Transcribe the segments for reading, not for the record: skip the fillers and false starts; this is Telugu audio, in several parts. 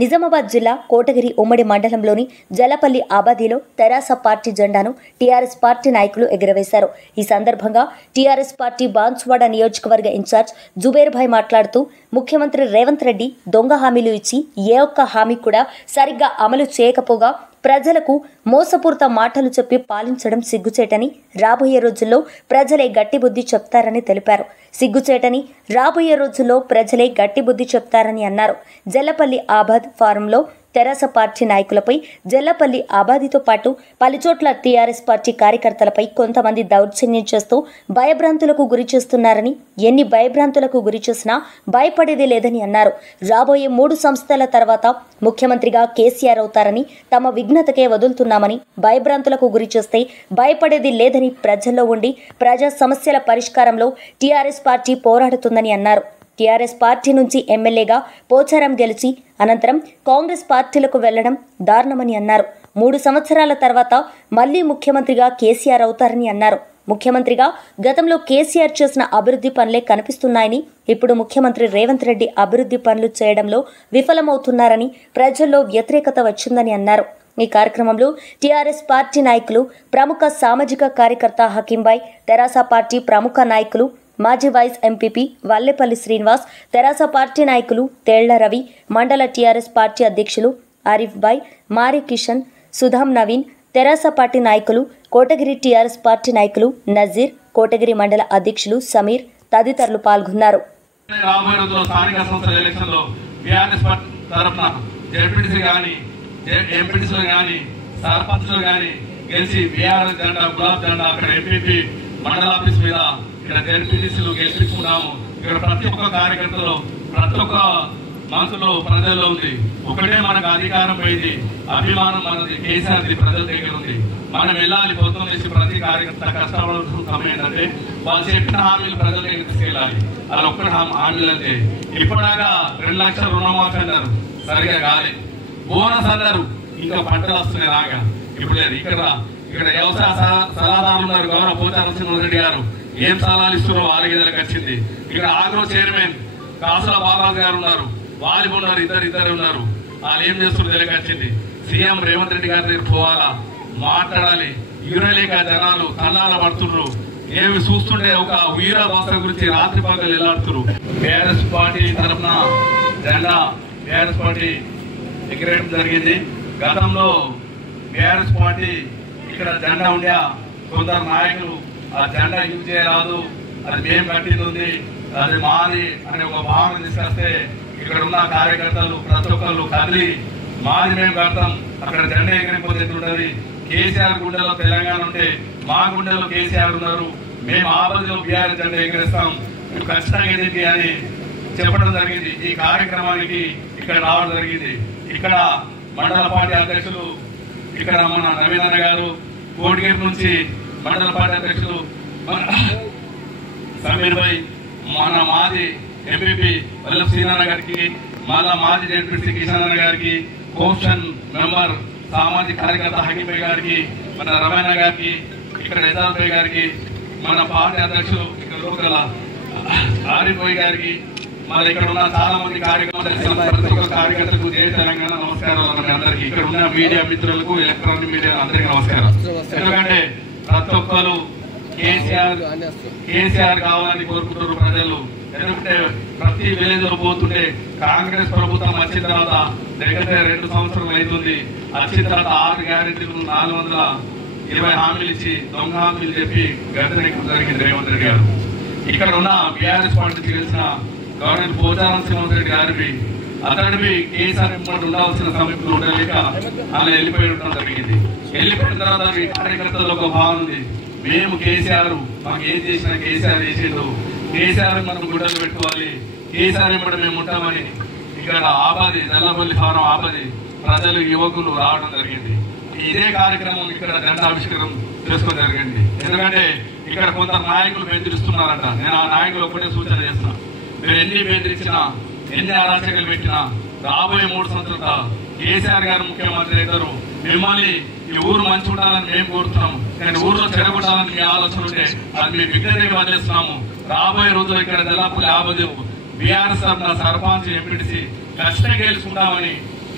నిజామాబాద్ జిల్లా కోటగిరి ఉమ్మడి మండలంలోని జలపల్లి ఆబాదీలో తెరాస పార్టీ జెండాను టీఆర్ఎస్ పార్టీ నాయకులు ఎగురవేశారు. ఈ సందర్భంగా టీఆర్ఎస్ పార్టీ బాన్సువాడ నియోజకవర్గ ఇన్ఛార్జ్ జుబేర్ భాయ్ మాట్లాడుతూ ముఖ్యమంత్రి రేవంత్ రెడ్డి దొంగ హామీలు ఇచ్చి ఏ ఒక్క హామీ కూడా సరిగ్గా అమలు చేయకపోగా ప్రజలకు మోసపూరిత మాటలు చెప్పి పాలించడం సిగ్గుచేటని, రాబోయే రోజుల్లో ప్రజలే గట్టి బుద్ధి చెప్తారని తెలిపారు. సిగ్గుచేటని, రాబోయే రోజుల్లో ప్రజలే గట్టి బుద్ధి చెప్తారని అన్నారు. జల్లపల్లి ఆబాద్ ఫారంలో తెరాస పార్టీ నాయకులపై, జల్లపల్లి ఆబాదీతో పాటు పలుచోట్ల టీఆర్ఎస్ పార్టీ కార్యకర్తలపై కొంతమంది దౌర్జన్యం చేస్తూ భయభ్రాంతులకు గురి చేస్తున్నారని, ఎన్ని భయభ్రాంతులకు గురి చేసినా భయపడేది లేదని అన్నారు. రాబోయే 3 సంవత్సరాల తర్వాత ముఖ్యమంత్రిగా కేసీఆర్ అవుతారని, తమ విఘ్నతకే వదులుతున్నామని, భయభ్రాంతులకు గురి చేస్తే భయపడేది లేదని ప్రజల్లో ఉండి ప్రజా సమస్యల పరిష్కారంలో టీఆర్ఎస్ పార్టీ పోరాడుతుందని అన్నారు. టీఆర్ఎస్ పార్టీ నుంచి ఎమ్మెల్యేగా పోచారం గెలిచి అనంతరం కాంగ్రెస్ పార్టీలకు వెళ్లడం దారుణమని అన్నారు. 3 సంవత్సరాల తర్వాత మళ్లీ ముఖ్యమంత్రిగా కేసీఆర్ అవుతారని అన్నారు. ముఖ్యమంత్రిగా గతంలో కేసీఆర్ చేసిన అభివృద్ధి పనులే కనిపిస్తున్నాయని, ఇప్పుడు ముఖ్యమంత్రి రేవంత్ రెడ్డి అభివృద్ధి పనులు చేయడంలో విఫలమవుతున్నారని ప్రజల్లో వ్యతిరేకత వచ్చిందని అన్నారు. ఈ కార్యక్రమంలో టీఆర్ఎస్ పార్టీ నాయకులు, ప్రముఖ సామాజిక కార్యకర్త హకీంబాయ్, తెరాస పార్టీ ప్రముఖ నాయకులు, మాజీ వైస్ ఎంపీపీ వల్లెపల్లి శ్రీనివాస్, తెరాస పార్టీ నాయకులు తేళ్ల రవి, మండల టీఆర్ఎస్ పార్టీ అధ్యక్షులు ఆరిఫ్ బాయ్, మారి కిషన్, సుధాం నవీన్, తెరాస పార్టీ నాయకులు, కోటగిరి టీఆర్ఎస్ పార్టీ నాయకులు నజీర్, కోటగిరి మండల అధ్యక్షులు సమీర్ తదితరులు పాల్గొన్నారు. ఇక్కడ జడ్పీటీసీలు గెలిపించుకున్నాము. ఇక్కడ ప్రతి ఒక్క కార్యకర్తలో, ప్రతి ఒక్క మనసులో ప్రజల్లో ఉంది. ఒకటే మనకు అధికారం పోయింది, అభిమానం మనది కేసీఆర్ది ప్రజల దగ్గర ఉంది. మనం వెళ్ళాలి, పొద్దున్న వేసి ప్రతి కార్యకర్త కష్టపడాల్సిన సమయం ఏంటంటే వాళ్ళు చెప్పిన హామీలు ప్రజల దగ్గర తీసుకెళ్ళాలి. అలా ఒక్కటి హామీలు అంటే ఇప్పటిదాకా 2 లక్షల రుణమాఫీ అన్నారు, సరిగా కాలేదు. బోనస్ అన్నారు, ఇంకా పంటలు వస్తున్నాయి రాగా. ఇప్పుడు లేదు. ఇక్కడ వ్యవసాయ సలహాదారులు ఉన్నారు, గౌరవ పోచారం శ్రీనివాస్ గారు ఏం సలహాలు ఇస్తున్నారో వాళ్ళ గీదలకు వచ్చింది. ఇక్కడ ఆగ్రో చైర్మన్ కాసుల బాబాజీ గారు ఉన్నారు, వాళ్ళు ఉన్నారు, ఇద్దరు ఉన్నారు. వాళ్ళు ఏం చేస్తున్నారు తెలియక వచ్చింది. సీఎం రేవంత్ రెడ్డి గారి దగ్గర పోవాలా, మాట్లాడాలి. యూరలేక జనాలు కన్నాల పడుతున్నారు. ఏమి చూస్తుంటే ఒక వీర భాష గురించి రాత్రి పగలు ఎలాడుతున్నారు. టీఆర్ఎస్ పార్టీ తరఫున జెండా టీఆర్ఎస్ పార్టీ ఎగిరేయడం జరిగింది. గతంలో టీఆర్ఎస్ పార్టీ ఇక్కడ జెండా ఉండే కొందరు నాయకులు ఆ జెండా యూజ్ చేయరాదు, అది మేము కట్టింది ఉంది, అది మాది అనే ఒక భావన తీసుకొస్తే ఇక్కడ ఉన్న కార్యకర్తలు ప్రతి ఒక్కరు కదిలి మాది మేము కడతాం, అక్కడ జెండా ఎగిరిపోతే ఉంటుంది. కేసీఆర్ గుండెలో తెలంగాణ ఉంటే మా గుండెలో కేసీఆర్ ఉన్నారు, మేము ఆపదలో బీఆర్ జెండా ఎగిరిస్తాం, మేము ఖచ్చితంగా ఏంటి అని చెప్పడం జరిగింది. ఈ కార్యక్రమానికి ఇక్కడ రావడం జరిగింది. ఇక్కడ మండల పార్టీ అధ్యక్షులు ఇక్కడ మన నవీన్ గారు, కోటగిరి నుంచి మండల పార్టీ అధ్యక్షులు సమీర్ భాయ్, మన మాజీ ఎంపీపీ వల్లభ శ్రీనారాయణ గారికి, మళ్ళా మాజీ జడ్పీసీ కిషన్ గారికి, కోషన్ మెంబర్ సామాజిక కార్యకర్త హకీంబాయ్ గారికి, మన రమణ గారికి, ఇక్కడ ఎజాజ్ భాయ్ గారికి, మన పార్టీ అధ్యక్షులు ఇక్కడ లోకల్ ఆరిఫ్ భాయ్ గారికి, మరి ఇక్కడ ఉన్న చాలా మంది కార్యకర్తలకు జై తెలంగాణ నమస్కారాలు అందరికీ. ఇక్కడ ఉన్న మీడియా మిత్రులకు, ఎలక్ట్రానిక్ మీడియా అందరికీ నమస్కారం. ఎందుకంటే ప్రతి ఒక్కరు కేసీఆర్ కావాలని కోరుకుంటున్నారు ప్రజలు. ఎందుకంటే ప్రతి విలేజ్ లో పోతుంటే కాంగ్రెస్ ప్రభుత్వం వచ్చిన తర్వాత దగ్గర 2 సంవత్సరాలు అవుతుంది. వచ్చిన తర్వాత 6 గ్యారెంటీలు 420 హామీలు ఇచ్చి దొంగ హామీలు చెప్పి గద్దెనెక్కడం జరిగింది రేవంత్ రెడ్డి గారు. ఇక్కడ ఉన్న బీఆర్ఎస్ పార్టీకి తెలిసిన గవర్నర్ పోచారం శ్రీనివాస్ రెడ్డి గారివి అతడివి కేసీఆర్ వెంబడి ఉండాల్సిన సమయంలో ఉండలేక అలా వెళ్ళిపోయి ఉండడం జరిగింది. వెళ్ళిపోయిన తర్వాత ఈ కార్యకర్తల్లో ఒక భావన ఉంది, మేము కేసీఆర్ మాకు ఏం చేసినా కేసీఆర్ చేసిండు, కేసీఆర్ మనం గుడ్డలు పెట్టుకోవాలి, కేసీఆర్ వెంబడి మేము ఉంటామని ఇక్కడ ఆబాది జల్లపల్లి ఫారం ఆబాది ప్రజలు, యువకులు రావడం జరిగింది. ఇదే కార్యక్రమం ఇక్కడ జెండా ఆవిష్కరణ చేసుకోవడం జరిగింది. ఎందుకంటే ఇక్కడ కొందరు నాయకులు బెదిరిస్తున్నారంట. నేను ఆ నాయకులు ఒక్కటే సూచన చేస్తున్నా, మీరు ఎన్ని బెదిరించినా, ఎన్ని అరాచకాలు పెట్టినా రాబోయే 3 సంవత్సరాలు కేసీఆర్ గారు ముఖ్యమంత్రి అవుతారు. మిమ్మల్ని ఈ ఊరు మంచి ఉండాలని మేము కోరుతున్నాము, కానీ ఊర్లో చెడగొట్టాలని మీ ఆలోచన ఉంటే అది మీ విజ్ఞతగా వదిలేస్తున్నాము. రాబోయే రోజులు ఇక్కడ జల్లపల్లి ఆబాద్ బీఆర్ఎస్ సర్పంచ్ ఎంపీటీసీ ఖచ్చితంగా గెలుచుకుంటామని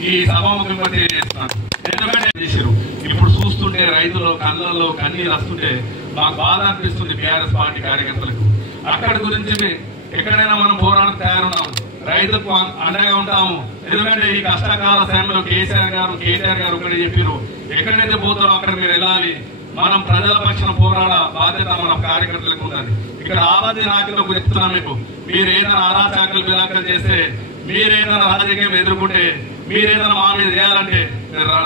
ఈ సభాముఖంగా తెలియజేస్తున్నాను. ఎందుకంటే చేశారు ఇప్పుడు చూస్తుంటే రైతులు కళ్ళల్లో కన్నీరు వస్తుంటే మాకు బాధ అనిపిస్తుంది బీఆర్ఎస్ పార్టీ కార్యకర్తలకు. అక్కడి గురించి ఎక్కడైనా మనం పోరాటం తయారున్నాము, రైతులకు అండగా ఉంటాము. ఎందుకంటే ఈ కష్టకాల సమయంలో కేసీఆర్ గారు ఒకటి చెప్పారు, ఎక్కడైతే పోతారో అక్కడ మీరు వెళ్ళాలి, మనం ప్రజల పక్షాన పోరాడ బాధ్యత మన కార్యకర్తలకు ఉన్నది. ఇక్కడ ఆబాది నాయకులకు చెప్తున్నాం, మీకు మీరు ఏదైనా అరాచకాలు విలాకలు చేస్తే, మీరేదైనా రాజకీయం ఎదుర్కొంటే, మీరేదైనా మా మీద చేయాలంటే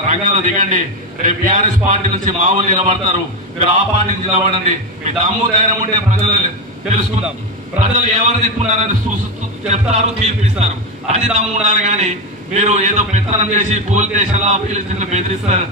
రంగంలో దిగండి. రేపు బీఆర్ఎస్ పార్టీ నుంచి మామూలు నిలబడతారు, మీరు ఆ పార్టీ నుంచి నిలబడండి. మీ దమ్ము ధైర్యం ఉంటే ప్రజలు తెలుసుకుందాం, ప్రజలు ఎవరు దిక్కున్నారని చెప్తారు, తీర్పిస్తారు. అది దమ్ము ఉండాలి. కానీ మీరు ఏదో పెత్తనం చేసి పోలీస్ స్టేషన్ బెదిరిస్తారు.